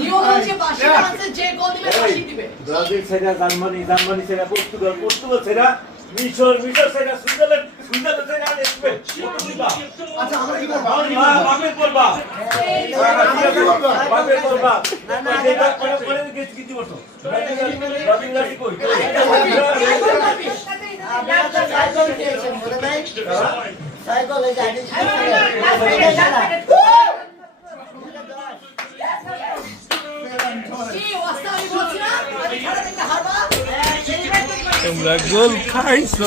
নিয়ম হচ্ছে বাসি আছে যে গোল দিবে বাসি দিবে ব্রাজিল সেরা জার্মানি সেরা পর্তুগাল সেরা মিশর সেরা সুইজারল্যান্ড সেরা স্পেন আচ্ছা আমরা কি করব বাপে করবা না যেটা করে গেছ কি দিবস ব্রাজিল গাড়ি কই আপনারা তো সাইকেল খেয়েছেন বলে ভাই সাইকেল এই গাড়ি কি ওয়াস্তাবি বলছি না আমি খেলা দেখতে হারবা তোমরা গোল খাইছো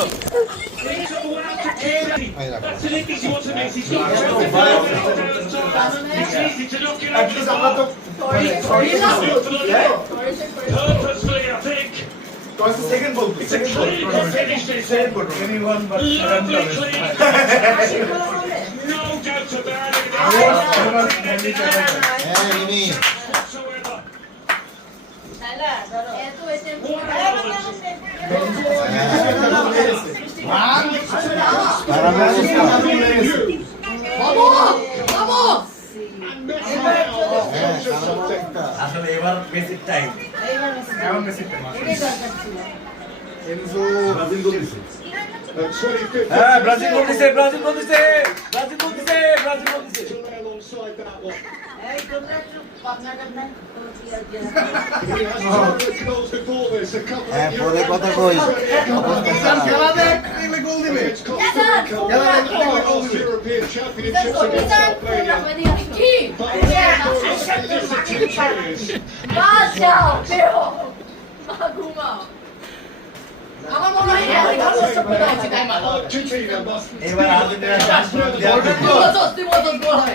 আমরা তো Towards the second ball. Anyone but Ranjit. No doubt about it. আসলে এবার বেসিক টাইম এমন মেসেজ এনজো ব্রাজিল গোল দিছে হ্যাঁ ব্রাজিল গোল দিছে এই তোমরা একটু পাবনাটা না পরে কথা কই খেলা দেখ এগুলো গোল দিবে খেলা দেখ এগুলো গোল দিবে কি বাঁচাও পেও মাগুমা আমার মনে হয় ভালো সব কথা আছে তাই মালো এবার আর্জেন্টিনা চান্স করে দেওয়া তুই বলছিস গোল হবে